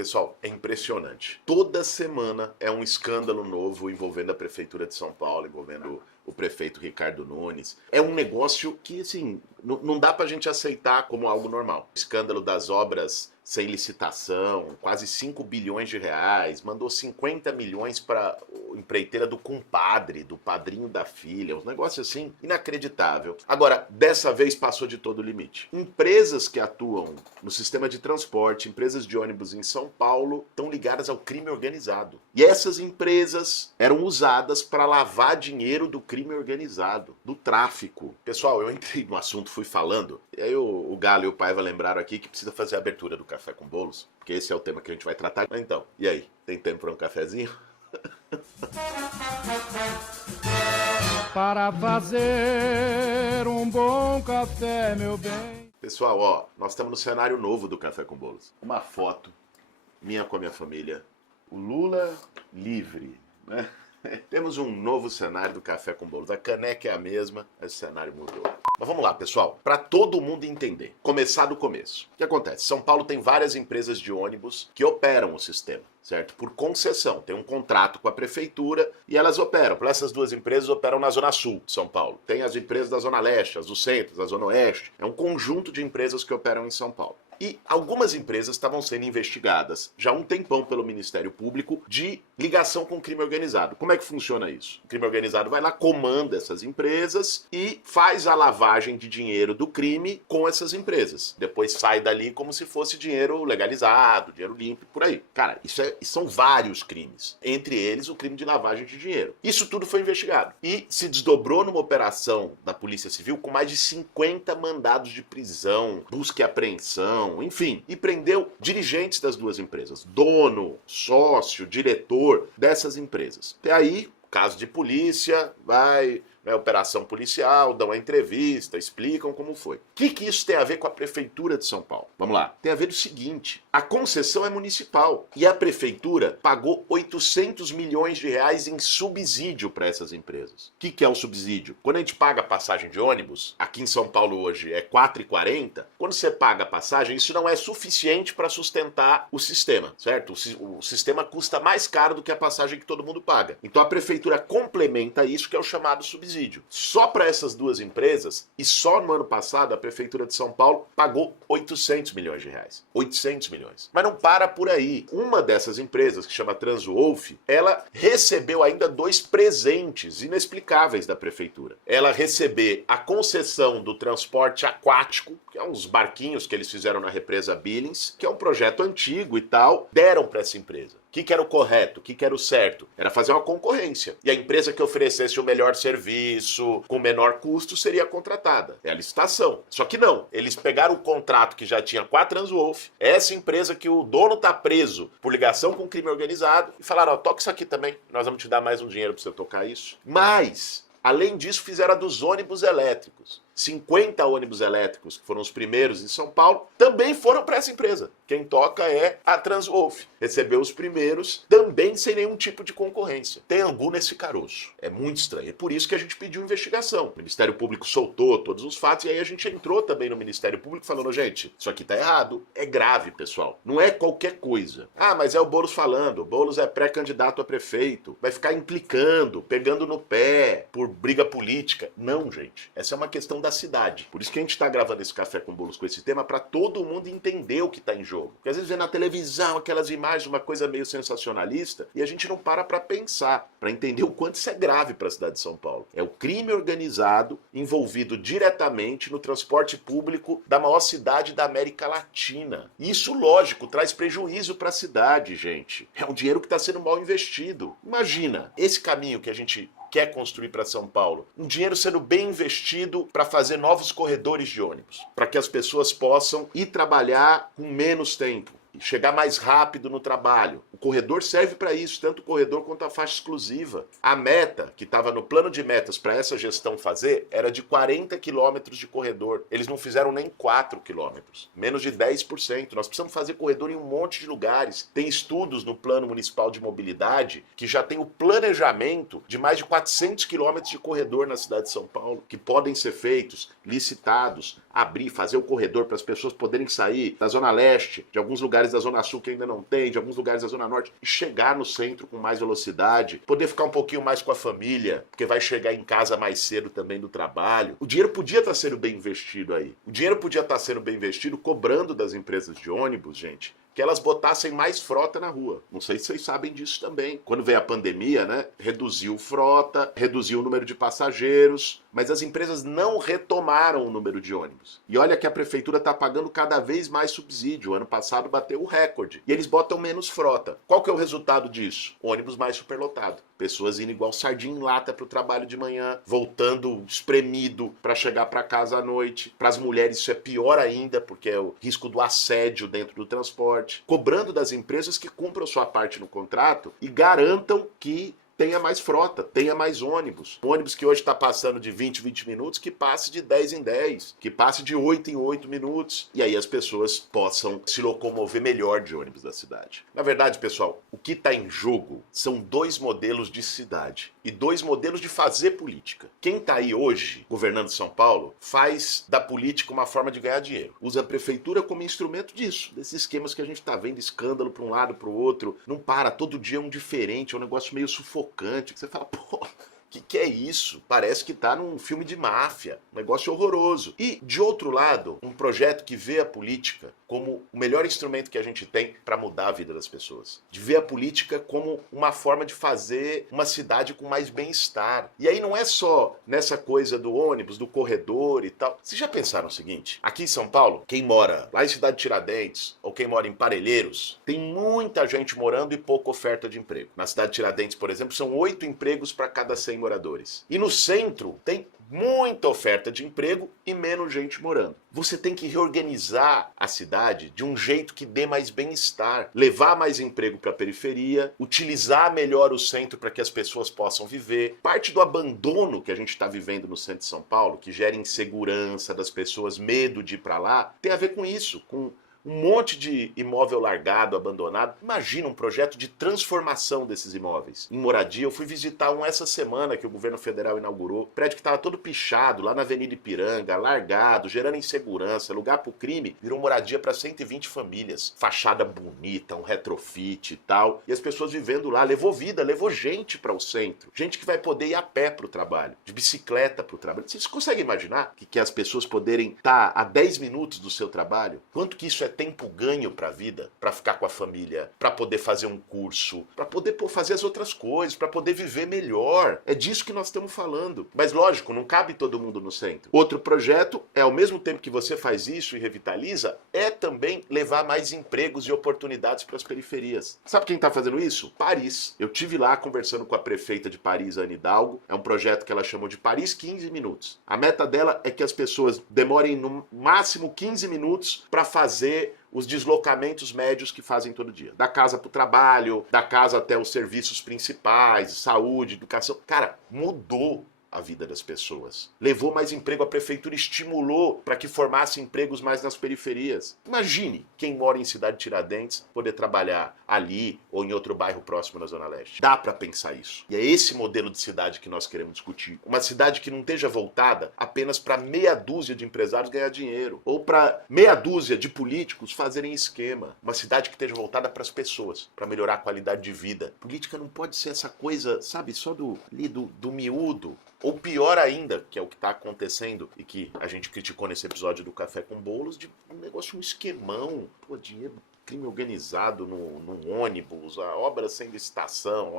Pessoal, é impressionante. Toda semana é um escândalo novo envolvendo a Prefeitura de São Paulo, envolvendo o prefeito Ricardo Nunes. É um negócio que, assim, não dá pra gente aceitar como algo normal. O escândalo das obras sem licitação, quase 5 bilhões de reais, mandou 50 milhões para empreiteira do compadre, do padrinho da filha, um negócio assim inacreditável. Agora, dessa vez passou de todo o limite. Empresas que atuam no sistema de transporte, empresas de ônibus em São Paulo, estão ligadas ao crime organizado. E essas empresas eram usadas para lavar dinheiro do crime organizado, do tráfico. Pessoal, eu entrei no assunto, fui falando, e aí o Galo e o Paiva lembraram aqui que precisa fazer a abertura do Café com Bolos, porque esse é o tema que a gente vai tratar. Então, e aí, tem tempo para um cafezinho? Para fazer um bom café, meu bem. Pessoal, ó, nós estamos no cenário novo do Café com Bolos. Uma foto minha com a minha família. O Lula livre, né? Temos um novo cenário do Café com Bolos. A caneca é a mesma, mas o cenário mudou. Mas vamos lá, pessoal, para todo mundo entender. Começar do começo. O que acontece? São Paulo tem várias empresas de ônibus que operam o sistema, certo? Por concessão. Tem um contrato com a prefeitura e elas operam. Essas duas empresas operam na Zona Sul de São Paulo. Tem as empresas da Zona Leste, as do Centro, da Zona Oeste. É um conjunto de empresas que operam em São Paulo. E algumas empresas estavam sendo investigadas já há um tempão pelo Ministério Público de ligação com o crime organizado. Como é que funciona isso? O crime organizado vai lá, comanda essas empresas e faz a lavagem de dinheiro do crime com essas empresas. Depois sai dali como se fosse dinheiro legalizado, dinheiro limpo, por aí. Cara, isso são vários crimes. Entre eles, o crime de lavagem de dinheiro. Isso tudo foi investigado. E se desdobrou numa operação da Polícia Civil com mais de 50 mandados de prisão, busca e apreensão, enfim, e prendeu dirigentes das duas empresas, dono, sócio, diretor dessas empresas. Até aí, caso de polícia, vai, operação policial, dão a entrevista, explicam como foi. O que isso tem a ver com a Prefeitura de São Paulo? Vamos lá. Tem a ver o seguinte, a concessão é municipal e a Prefeitura pagou 800 milhões de reais em subsídio para essas empresas. O que é o subsídio? Quando a gente paga a passagem de ônibus, aqui em São Paulo hoje é R$ 4,40, quando você paga a passagem, isso não é suficiente para sustentar o sistema, certo? O sistema custa mais caro do que a passagem que todo mundo paga. Então a Prefeitura complementa isso, que é o chamado subsídio. Só para essas duas empresas, e só no ano passado, a Prefeitura de São Paulo pagou 800 milhões de reais. 800 milhões. Mas não para por aí. Uma dessas empresas, que chama Transwolf, ela recebeu ainda 2 presentes inexplicáveis da Prefeitura. Ela recebeu a concessão do transporte aquático, que é uns barquinhos que eles fizeram na represa Billings, que é um projeto antigo e tal, deram para essa empresa. O que era o correto? O que era o certo? Era fazer uma concorrência. E a empresa que oferecesse o melhor serviço, com menor custo, seria contratada. É a licitação. Só que não. Eles pegaram o contrato que já tinha com a Transwolf, essa empresa que o dono está preso por ligação com crime organizado, e falaram, ó, toca isso aqui também. Nós vamos te dar mais um dinheiro para você tocar isso. Mas, além disso, fizeram a dos ônibus elétricos. 50 ônibus elétricos, que foram os primeiros em São Paulo, também foram para essa empresa. Quem toca é a Transwolf. Recebeu os primeiros, também sem nenhum tipo de concorrência. Tem angu nesse caroço. É muito estranho. É por isso que a gente pediu investigação. O Ministério Público soltou todos os fatos e aí a gente entrou também no Ministério Público falando, gente, isso aqui tá errado. É grave, pessoal. Não é qualquer coisa. Ah, mas é o Boulos falando. O Boulos é pré-candidato a prefeito. Vai ficar implicando, pegando no pé por briga política. Não, gente. Essa é uma questão da cidade. Por isso que a gente está gravando esse Café com Bolos com esse tema, para todo mundo entender o que está em jogo. Porque às vezes vê na televisão aquelas imagens, uma coisa meio sensacionalista, e a gente não para pensar, para entender o quanto isso é grave para a cidade de São Paulo. É o crime organizado envolvido diretamente no transporte público da maior cidade da América Latina. E isso, lógico, traz prejuízo para a cidade, gente. É um dinheiro que está sendo mal investido. Imagina, esse caminho que a gente quer construir para São Paulo. Um dinheiro sendo bem investido para fazer novos corredores de ônibus, para que as pessoas possam ir trabalhar com menos tempo. chegar mais rápido no trabalho. O corredor serve para isso, tanto o corredor quanto a faixa exclusiva. A meta, que estava no plano de metas para essa gestão fazer, era de 40 quilômetros de corredor. Eles não fizeram nem 4 quilômetros, menos de 10%. Nós precisamos fazer corredor em um monte de lugares. Tem estudos no Plano Municipal de Mobilidade que já tem o planejamento de mais de 400 quilômetros de corredor na cidade de São Paulo, que podem ser feitos, licitados, abrir, fazer o corredor para as pessoas poderem sair da Zona Leste, de alguns lugares lugares da Zona Sul que ainda não tem, de alguns lugares da Zona Norte, e chegar no centro com mais velocidade, poder ficar um pouquinho mais com a família, porque vai chegar em casa mais cedo também do trabalho. O dinheiro podia estar sendo bem investido aí. O dinheiro podia estar sendo bem investido cobrando das empresas de ônibus, gente, que elas botassem mais frota na rua. Não sei se vocês sabem disso também. Quando veio a pandemia, né, reduziu frota, reduziu o número de passageiros, mas as empresas não retomaram o número de ônibus. E olha que a prefeitura está pagando cada vez mais subsídio. O ano passado bateu o recorde. E eles botam menos frota. Qual que é o resultado disso? Ônibus mais superlotado. Pessoas indo igual sardinha em lata para o trabalho de manhã, voltando espremido para chegar para casa à noite. Para as mulheres isso é pior ainda, porque é o risco do assédio dentro do transporte. Cobrando das empresas que cumpram sua parte no contrato e garantam que tenha mais frota, tenha mais ônibus. Um ônibus que hoje está passando de 20 minutos, que passe de 10 em 10, que passe de 8 em 8 minutos. E aí as pessoas possam se locomover melhor de ônibus da cidade. Na verdade, pessoal, o que está em jogo são 2 modelos de cidade e 2 modelos de fazer política. Quem está aí hoje, governando São Paulo, faz da política uma forma de ganhar dinheiro. Usa a prefeitura como instrumento disso, desses esquemas que a gente está vendo, escândalo para um lado, para o outro. Não para, todo dia é um diferente, é um negócio meio sufocante. Que você fala, pô, que é isso? Parece que tá num filme de máfia, um negócio horroroso. E, de outro lado, um projeto que vê a política como o melhor instrumento que a gente tem para mudar a vida das pessoas. De ver a política como uma forma de fazer uma cidade com mais bem-estar. E aí não é só nessa coisa do ônibus, do corredor e tal. Vocês já pensaram o seguinte? Aqui em São Paulo, quem mora lá em Cidade Tiradentes, ou quem mora em Parelheiros, tem muita gente morando e pouca oferta de emprego. Na Cidade Tiradentes, por exemplo, são 8 empregos para cada 100 moradores. E no centro tem muita oferta de emprego e menos gente morando. Você tem que reorganizar a cidade de um jeito que dê mais bem-estar, levar mais emprego para a periferia, utilizar melhor o centro para que as pessoas possam viver. Parte do abandono que a gente está vivendo no centro de São Paulo, que gera insegurança das pessoas, medo de ir para lá, tem a ver com isso, com um monte de imóvel largado, abandonado. Imagina um projeto de transformação desses imóveis em moradia. Eu fui visitar um essa semana que o governo federal inaugurou. Prédio que estava todo pichado, lá na Avenida Ipiranga, largado, gerando insegurança, lugar para o crime. Virou moradia para 120 famílias. Fachada bonita, um retrofit e tal. E as pessoas vivendo lá. Levou vida, levou gente para o centro. Gente que vai poder ir a pé para o trabalho, de bicicleta para o trabalho. Vocês conseguem imaginar que as pessoas poderem estar a 10 minutos do seu trabalho? Quanto que isso é tempo ganho para a vida, para ficar com a família, para poder fazer um curso, para poder fazer as outras coisas, para poder viver melhor. É disso que nós estamos falando. Mas lógico, não cabe todo mundo no centro. Outro projeto é, ao mesmo tempo que você faz isso e revitaliza, é também levar mais empregos e oportunidades para as periferias. Sabe quem está fazendo isso? Paris. Eu tive lá conversando com a prefeita de Paris, Anne Hidalgo. É um projeto que ela chamou de Paris 15 minutos. A meta dela é que as pessoas demorem no máximo 15 minutos para fazer os deslocamentos médios que fazem todo dia. Da casa para o trabalho, da casa até os serviços principais, saúde, educação. Cara, mudou a vida das pessoas. Levou mais emprego, a prefeitura estimulou para que formasse empregos mais nas periferias. Imagine quem mora em Cidade Tiradentes poder trabalhar ali ou em outro bairro próximo na Zona Leste. Dá para pensar isso. E é esse modelo de cidade que nós queremos discutir. Uma cidade que não esteja voltada apenas para meia dúzia de empresários ganhar dinheiro ou para meia dúzia de políticos fazerem esquema. Uma cidade que esteja voltada para as pessoas, para melhorar a qualidade de vida. Política não pode ser essa coisa, sabe, só do miúdo. Ou pior ainda, que é o que está acontecendo e que a gente criticou nesse episódio do Café com Bolos, de um negócio, um esquemão, pô, dinheiro, crime organizado num ônibus, a obra sem licitação,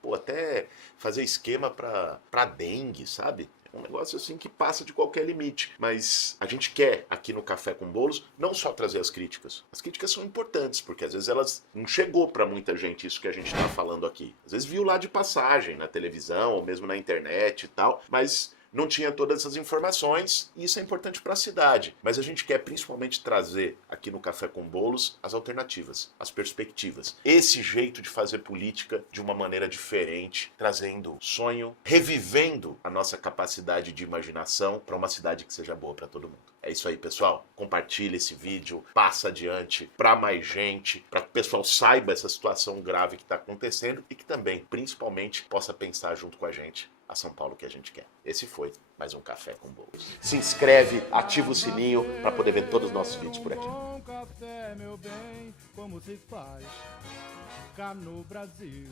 pô, até fazer esquema para dengue, sabe? É um negócio assim que passa de qualquer limite. Mas a gente quer, aqui no Café com Bolos, não só trazer as críticas. As críticas são importantes, porque às vezes elas não chegou para muita gente isso que a gente está falando aqui. Às vezes viu lá de passagem, na televisão, ou mesmo na internet e tal, mas não tinha todas essas informações e isso é importante para a cidade. Mas a gente quer principalmente trazer aqui no Café com Bolos as alternativas, as perspectivas. Esse jeito de fazer política de uma maneira diferente, trazendo sonho, revivendo a nossa capacidade de imaginação para uma cidade que seja boa para todo mundo. É isso aí, pessoal. Compartilha esse vídeo, passa adiante para mais gente, para que o pessoal saiba essa situação grave que está acontecendo e que também, principalmente, possa pensar junto com a gente a São Paulo que a gente quer. Esse foi mais um Café com Bolos. Se inscreve, ativa o sininho para poder ver todos os nossos vídeos por aqui. como se faz cá no Brasil.